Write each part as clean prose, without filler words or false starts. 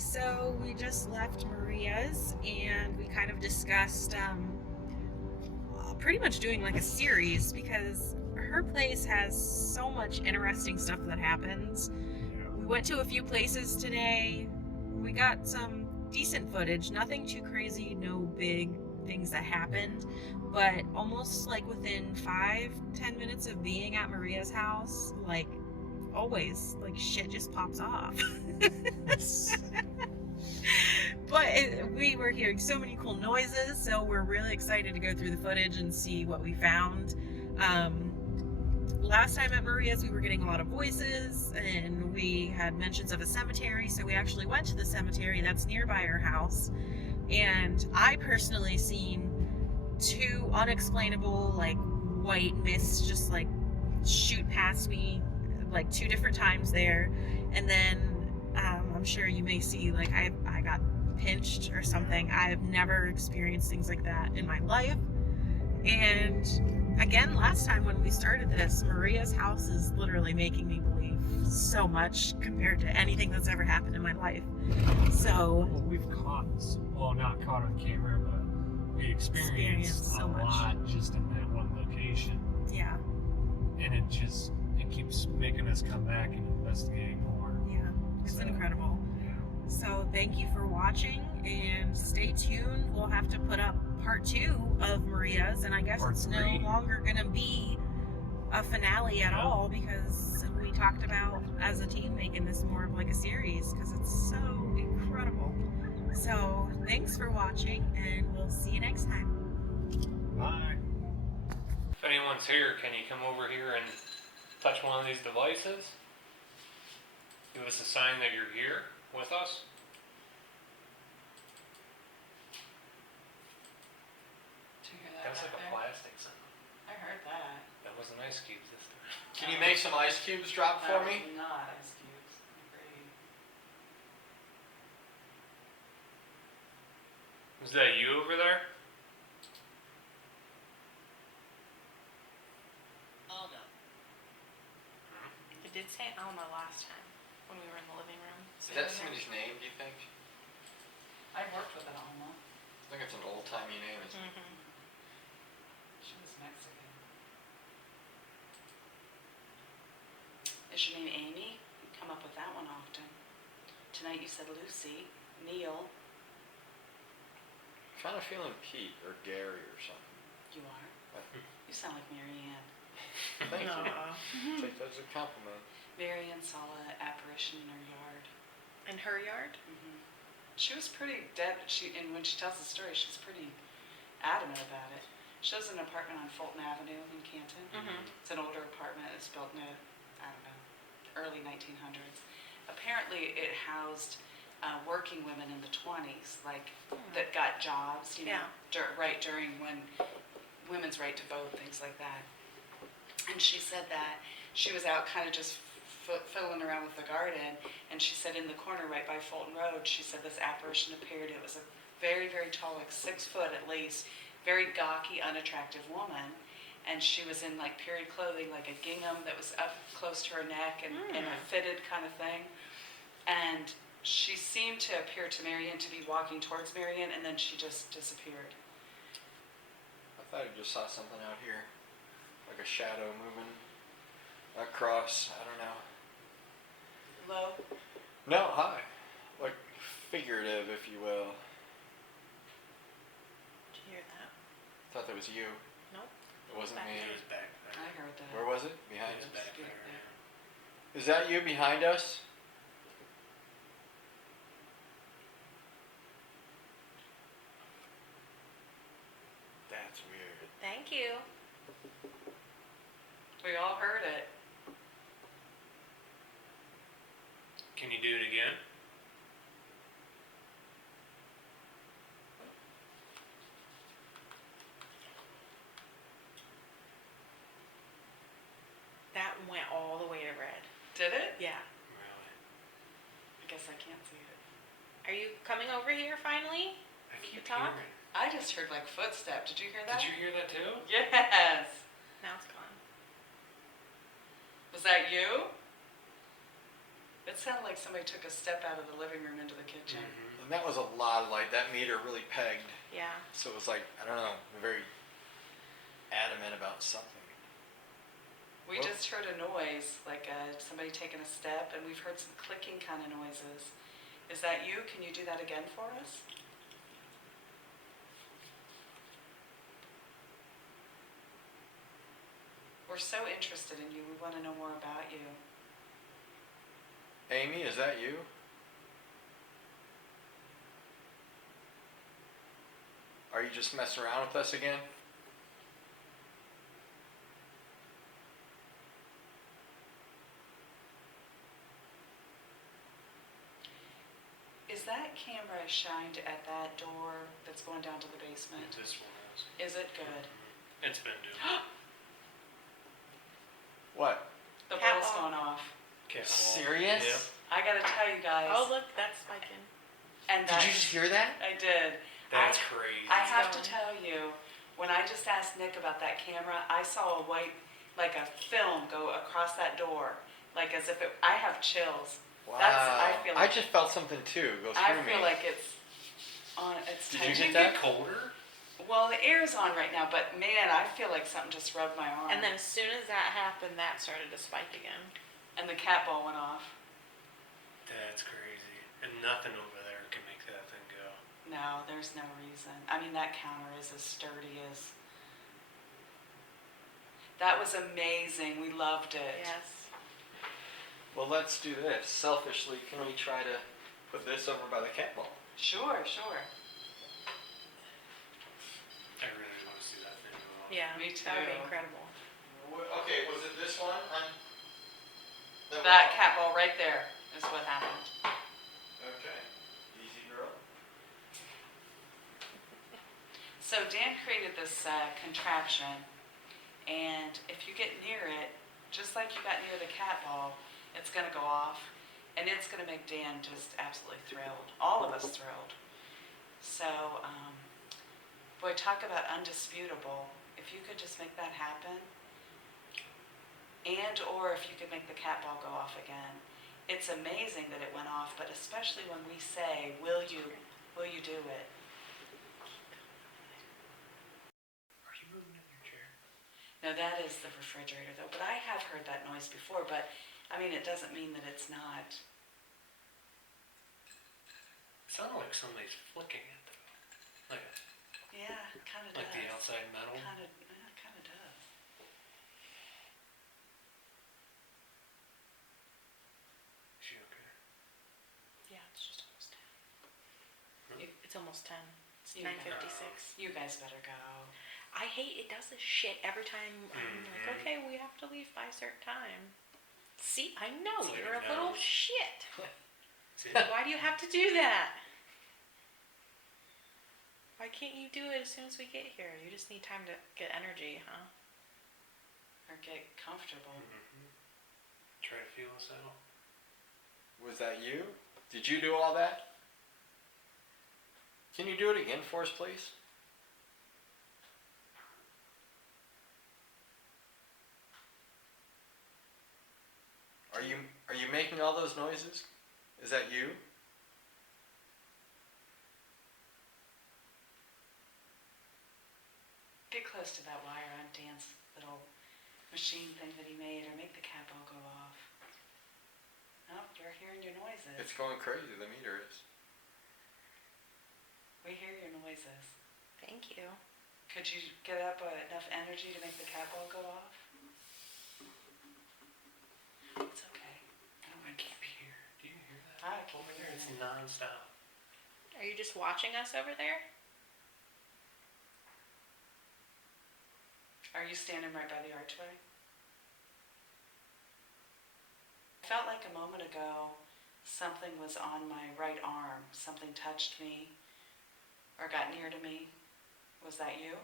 So we just left Maria's and we kind of discussed pretty much doing like a series because her place has so much interesting stuff that happens. We went to a few places today. We got some decent footage, nothing too crazy, no big things that happened, but almost like within 5-10 minutes of being at Maria's house, like always, like shit just pops off. We were hearing so many cool noises, so we're really excited to go through the footage and see what we found. Last time at Maria's, we were getting a lot of voices, and we had mentions of a cemetery, so we actually went to the cemetery that's nearby our house. And I personally seen two unexplainable, like, white mists just like shoot past me, like two different times there. And then I'm sure you may see, like, I got pinched or something. I've never experienced things like that in my life. And again, last time when we started this, Maria's house is literally making me believe so much compared to anything that's ever happened in my life. So well, we've caught, well, not caught on camera, but we experienced so a much. lot just in that one location. Yeah. And it keeps making us come back and investigating more. Yeah. It's incredible. Yeah. So thank you for watching, and stay tuned. We'll have to put up part 2 of Maria's, and I guess Part it's 3. no longer going to be a finale at all, because we talked about as a team making this more of like a series because it's so incredible. So thanks for watching, and we'll see you next time. Bye. If anyone's here, can you come over here and touch one of these devices? Give us a sign that you're here with us. Did you hear that? That's like a plastic sign. I heard that. That was an ice cube this time. Can you make some ice cubes drop for me? That was not ice cubes. Agreed. Is that you over there? Alma. It did say Alma last time when we were in the living room. Is that somebody's name, do you think? I worked with an Alma. I think it's an old-timey name. Mm-hmm. She was Mexican. Is your name Amy? You come up with that one often. Tonight you said Lucy, Neil. Kind of feeling Pete or Gary or something. You are? You sound like Mary Ann. Thank you. Take that as a compliment. Mary Ann saw an apparition in her yard. In her yard? Mm-hmm. She was pretty dead. And when she tells the story, she's pretty adamant about it. She lives in an apartment on Fulton Avenue in Canton. Mm-hmm. It's an older apartment. It's built in the, I don't know, early 1900s. Apparently, it housed working women in the 20s, like that got jobs, you know, right during when women's right to vote, things like that. And she said that she was out kind of just fiddling around with the garden, and she said in the corner right by Fulton Road, she said this apparition appeared. It was a very, very tall, like 6 foot at least, very gawky, unattractive woman, and she was in like period clothing, like a gingham that was up close to her neck and a fitted kind of thing. And she seemed to appear to Marianne to be walking towards Marianne, and then she just disappeared. I thought I just saw something out here. Like a shadow moving across, I don't know. Low? No, hi. Like figurative, if you will. Did you hear that? Thought that was you. Nope. It wasn't me. It was back there. I heard that. Where was it? Behind It was us? back Yeah. there. Is that you behind us? That's weird. Thank you. We all heard it. Can you do it again? That went all the way to red. Did it? Yeah. Really? I guess I can't see it. Are you coming over here finally? I keep talk? hearing. I just heard like footsteps. Did you hear that? Did you hear that too? Yes. Now it's gone. Was that you? It sounded like somebody took a step out of the living room into the kitchen. Mm-hmm. And that was a lot of light. That meter really pegged. Yeah. So it was like, I don't know, very adamant about something. We Well- just heard a noise, like somebody taking a step, and we've heard some clicking kind of noises. Is that you? Can you do that again for us? We're so interested in you. We want to know more about you. Amy, is that you? Are you just messing around with us again? Is that camera shined at that door that's going down to the basement? This one is. Is it good? It's been doing. What? The Cat bell's ball. going off. Cat ball. Serious? Yep. I gotta tell you guys. Oh, look, that's spiking. And Did you just hear that? I did. That's crazy. I have to going. tell you, when I just asked Nick about that camera, I saw a white, like a film go across that door, like as if it. I have chills. Wow. I feel like- just felt something too go I through me. feel like it's on. It's Did you touching. get that? Get colder? Well, the air's on right now, but man, I feel like something just rubbed my arm. And then as soon as that happened, that started to spike again. and the cat ball went off. That's crazy. And nothing over there can make that thing go. No, there's no reason. I mean, that counter is as sturdy as. That was amazing. We loved it. Yes. Well, let's do this. Selfishly, can we try to put this over by the cat ball? Sure, sure. I really want to see that thing go off. Yeah. Me That would be too. incredible. Okay, was it this one? That cat ball right there is what happened. Okay. Easy girl. So Dan created this contraption, and if you get near it, just like you got near the cat ball, it's going to go off, and it's going to make Dan just absolutely thrilled. All of us thrilled. So, boy, talk about undisputable. If you could just make that happen, and or if you could make the cat ball go off again. It's amazing that it went off, but especially when we say, will you do it? Are you moving in your chair? No, that is the refrigerator though, but I have heard that noise before, but I mean, it doesn't mean that it's not. It sounded like somebody's flicking it though. Yeah, it kind of does. Like the outside metal. Kind of does. Is she okay? Yeah, it's just almost 10. You- It's almost 10. It's You- 9:56. You guys better go. I hate it does this shit every time I'm like, Mhm. okay, we have to leave by a certain time. See, I know, It's like you're a it little knows. shit. See? Why do you have to do that? Why can't you do it as soon as we get here? You just need time to get energy, huh? Or get comfortable. Mm-hmm. Try to feel us out. Was that you? Did you do all that? Can you do it again for us, please? Are you making all those noises? Is that you? Get close to that wire on Dan's little machine thing that he made, or make the cat ball go off. Oh, you're hearing your noises. It's going crazy, the meter is. We hear your noises. Thank you. Could you get up enough energy to make the cat ball go off? It's okay. I can't hear. Do you hear that? I can Over hear there, it's it. non-stop. Are you just watching us over there? Are you standing right by the archway? I felt like a moment ago something was on my right arm. Something touched me or got near to me. Was that you?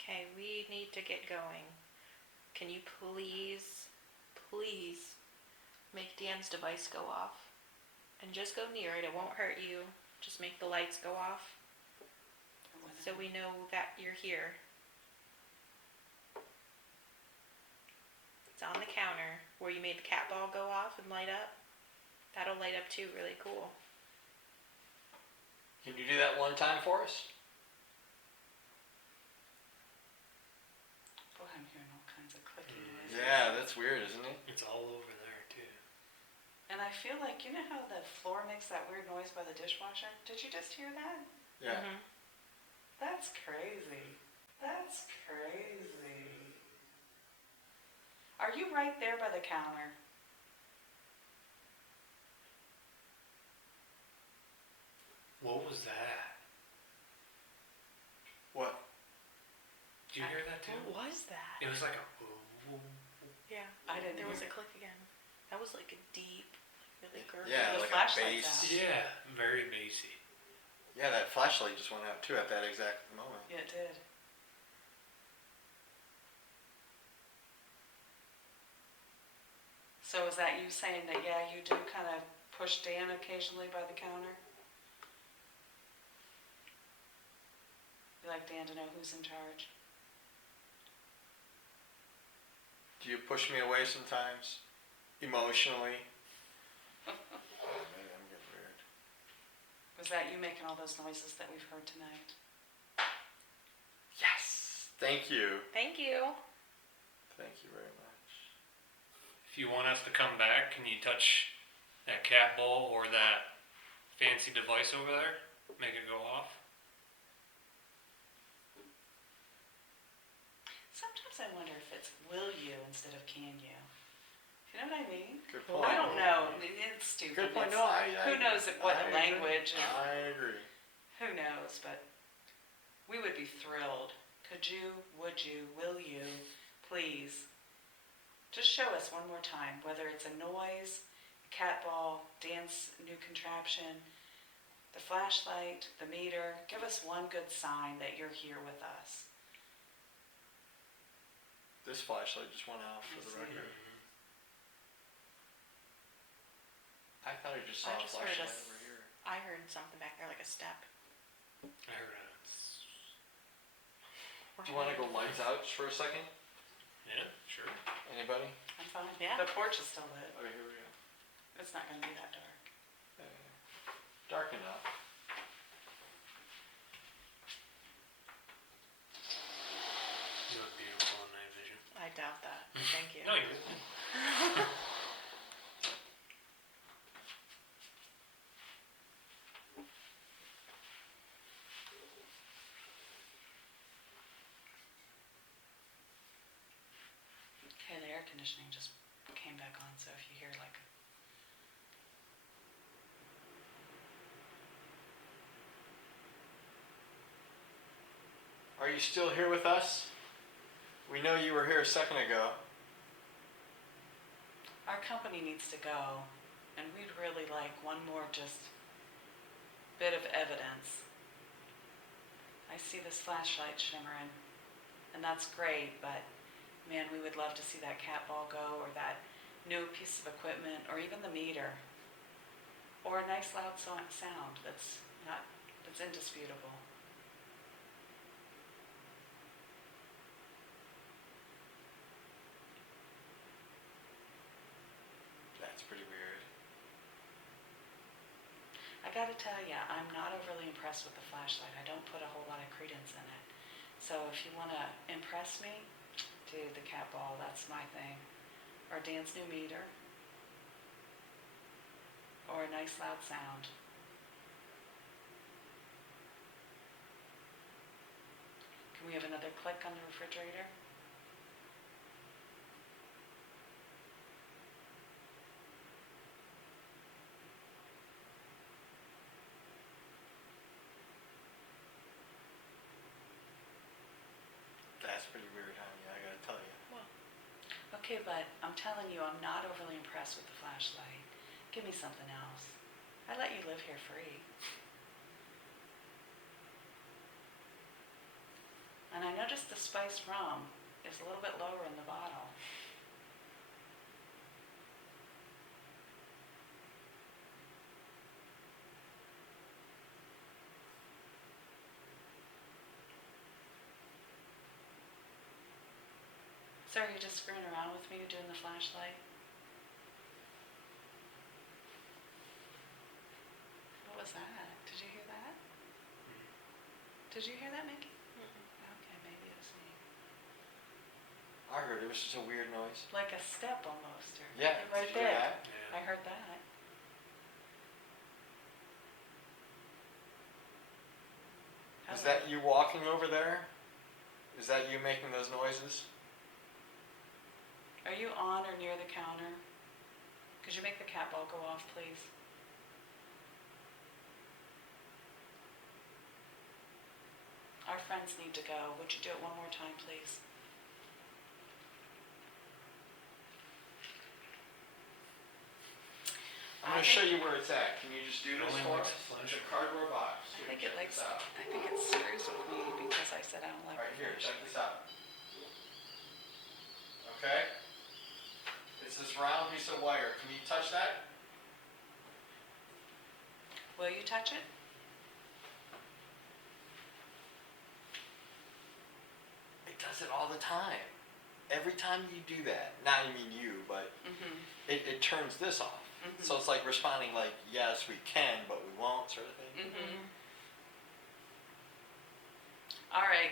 Okay, we need to get going. can you please, please make Dan's device go off? And just go near it, it won't hurt you. Just make the lights go off so we know that you're here. It's on the counter where you made the cat ball go off and light up. That'll light up too, really cool. Can you do that one time for us? Boy, I'm hearing all kinds of clicking noises. Yeah, that's weird, isn't it? It's all over there too. And I feel like, you know how the floor makes that weird noise by the dishwasher? Did you just hear that? Yeah. Mhm. That's crazy. That's crazy. Are you right there by the counter? What was that? What? Did you hear that too? What was that? It was like a woo, woo. Yeah, I didn't there was hear a click again. That was like a deep, really gurgly. Yeah, The like a flashlight's bass. out. Yeah, very bassy. Yeah, that flashlight just went out too at that exact moment. Yeah, it did. So is that you saying that, yeah, you do kind of push Dan occasionally by the counter? You like Dan to know who's in charge? Do you push me away sometimes? Emotionally? Oh, maybe I'm getting weird. Was that you making all those noises that we've heard tonight? Yes! Thank you. Thank you. Thank you very much. If you want us to come back, can you touch that cat ball or that fancy device over there? Make it go off? Sometimes I wonder if it's will you instead of can you. You know what I mean? Good Well, point. I don't know. It's stupid. Good point. It's- No, I who knows what I agree. language? I agree. Who knows? But we would be thrilled. Could you? Would you? Will you? Please. Just show us one more time, whether it's a noise, a cat ball, Dan's new contraption, the flashlight, the meter. Give us one good sign that you're here with us. This flashlight just went out for the I see. record. I thought I just saw I a just heard flashlight us- over here. I heard something back there, like a step. I heard it. Do you want to go lights out just for a second? Yeah, sure. Anybody? I'm fine. Yeah. The porch is still lit. Oh, here we go. It's not going to be that dark. Dark enough. You look beautiful in night vision. I doubt that. Thank you. No, you didn't. Okay, the air conditioning just came back on, so if you hear like Are you still here with us? We know you were here a second ago. our company needs to go, and we'd really like one more just bit of evidence. I see this flashlight shimmering, and that's great, but man, we would love to see that cat ball go, or that new piece of equipment, or even the meter, or a nice loud sound that's indisputable. That's pretty weird. I gotta tell ya, I'm not overly impressed with the flashlight. I don't put a whole lot of credence in it. So if you wanna impress me, do the cat ball, that's my thing. Or Dan's new meter. Or a nice loud sound. Can we have another click on the refrigerator? That's pretty weird, honey. I gotta tell you. Okay, but I'm telling you, I'm not overly impressed with the flashlight. Give me something else. I let you live here free. And I noticed the spiced rum is a little bit lower in the bottle. So are you just screwing around with me doing the flashlight? What was that? Did you hear that? Did you hear that, Mickey? Okay, maybe it was me. I heard it was just a weird noise. Like a step almost. Or Yeah, right did you hear there. that? Yeah. I heard that. Is that you walking over there? Is that you making those noises? Are you on or near the counter? Could you make the cat ball go off, please? Our friends need to go. Would you do it one more time, please? I'm going to show you where it's at. Can you just do this Only for likes us? to flash. It's a cardboard box. I think Here, it check likes. this out. I think it screws with me because I said I don't like. Right here, flash. check this out. Okay? It's this round piece of wire. Can you touch that? Will you touch it? It does it all the time. Every time you do that, not I mean you, but Mm-hmm. it turns this off. Mhm. So it's like responding like, yes, we can, but we won't, sort of thing. Mm-hmm. All right,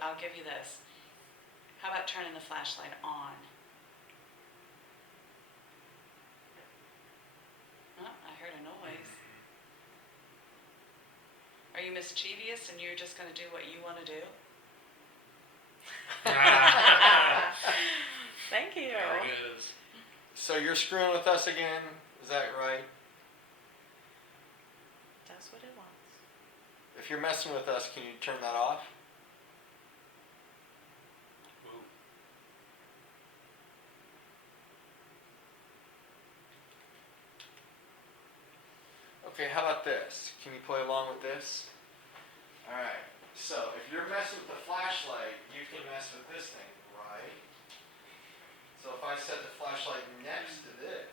I'll give you this. How about turning the flashlight on? Oh, I heard a noise. Are you mischievous and you're just going to do what you want to do? Thank you. There it is. So you're screwing with us again, is that right? Does what it wants. If you're messing with us, can you turn that off? Ooh. Okay, how about this? Can you play along with this? Alright, so if you're messing with the flashlight, you can mess with this thing, right? So if I set the flashlight next to this,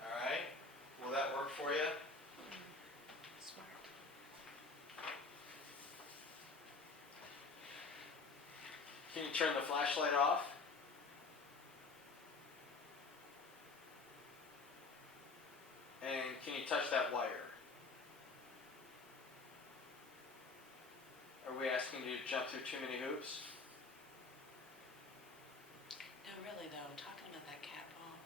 alright, will that work for you? Smart. Can you turn the flashlight off? And can you touch that wire? Are we asking you to jump through too many hoops? No, really though, talking about that cat ball,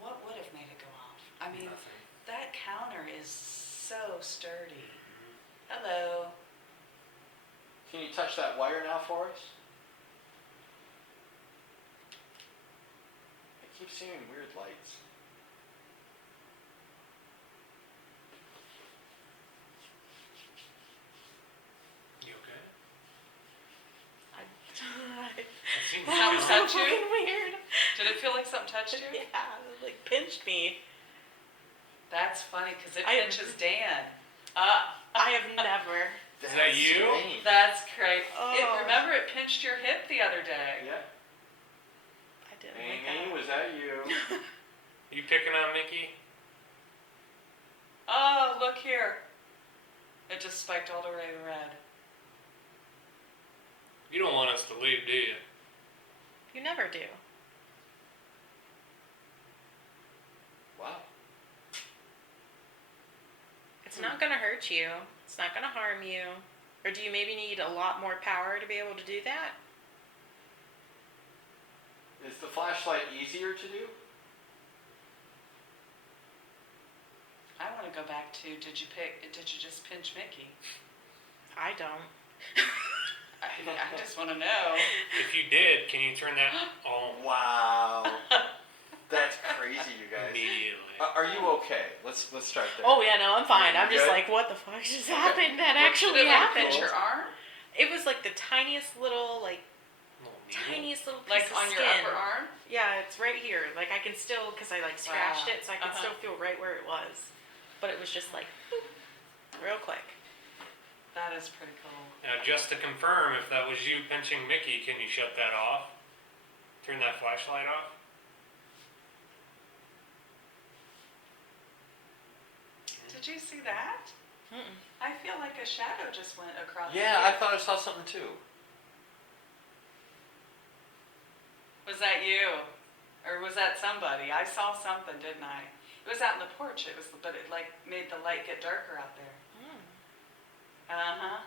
what would have made it go off? I mean, Nothing. that counter is so sturdy. Hello. Can you touch that wire now for us? I keep seeing weird lights. You okay? I, It seems That was fine. touch you? fucking weird. Did it feel like something touched you? Yeah, it like pinched me. That's funny because it I- pinches Dan. I have never. Is that you? strange. That's great. Oh. Remember it pinched your hip the other day. Yeah. I didn't like that. Amy, was that you? You picking on Mickey? Oh, look here. It just spiked all the way red. You don't want us to leave, do you? You never do. Wow. It's not gonna hurt you. It's not gonna harm you. Or do you maybe need a lot more power to be able to do that? Is the flashlight easier to do? I want to go back to, did you just pinch Mickey? I don't. I just want to know. If you did, can you turn that on Wow. That's crazy, you guys. immediately? Are you okay? Let's start there. Oh yeah, no, I'm fine. I'm just Good? like, what the fuck just Okay. happened? That Well, actually Did it like happened. pinch your arm? It was like the tiniest little, like Little needle? tiniest little piece Like of on skin. your upper arm? Yeah, it's right here. Like I can still, cause I like scratched Wow. it, so I can Uh-huh. still feel right where it was. But it was just like, boop, real quick. That is pretty cool. Now, just to confirm, if that was you pinching Mickey, can you shut that off? Turn that flashlight off? Did you see that? Mm-mm. I feel like a shadow just went across. Yeah, I the thought I saw something too. Was that you? Or was that somebody? I saw something, didn't I? It was out in the porch. But it like made the light get darker out there. Mm. Uh-huh.